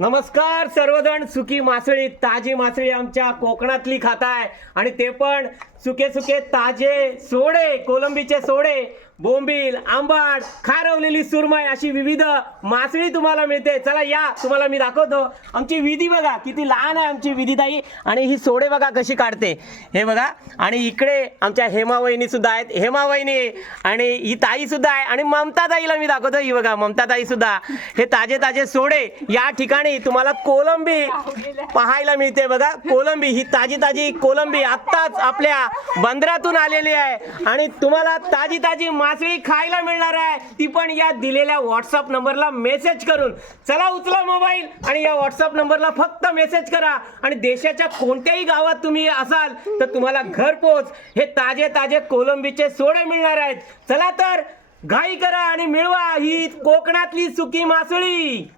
नमस्कार सर्वजण सुकी मासळी ताजी मासळी आमच्या कोकणातली खाताय. आणि ते पण सुके सुके ताजे सोडे कोलंबीचे सोडे बोंबील आंबाट खारवलेली सुरमई अशी विविध मासळी तुम्हाला मिळते. चला या तुम्हाला मी दाखवतो. आमची विधी बघा किती लहान आहे आमची विधीताई. आणि ही सोडे बघा कशी काढते. हे बघा आणि इकडे आमच्या हेमावहिनी सुद्धा आहेत. हेमावहिनी आणि ही ताई सुद्धा आहे. आणि ममता ताईला मी दाखवतो. ही बघा ममता ताई सुद्धा. हे ताजे ताजे सोडे या ठिकाणी तुम्हाला कोलंबी पाहायला मिळते बघा. कोलंबी ही ताजी ताजी कोलंबी आत्ताच आपल्या बंदरातून आलेली आहे. आणि तुम्हाला ताजी ताजी मासळी खायला मिळणार आहे. ती पण या दिलेल्या व्हॉट्सअप नंबरला मेसेज करून. चला उचला मोबाईल आणि या व्हॉट्सअप नंबरला फक्त मेसेज करा. आणि देशाच्या कोणत्याही गावात तुम्ही असाल तर तुम्हाला घरपोच हे ताजे ताजे कोलंबीचे सोडे मिळणार आहेत. चला तर घाई करा आणि मिळवा ही कोकणातली सुकी मासळी.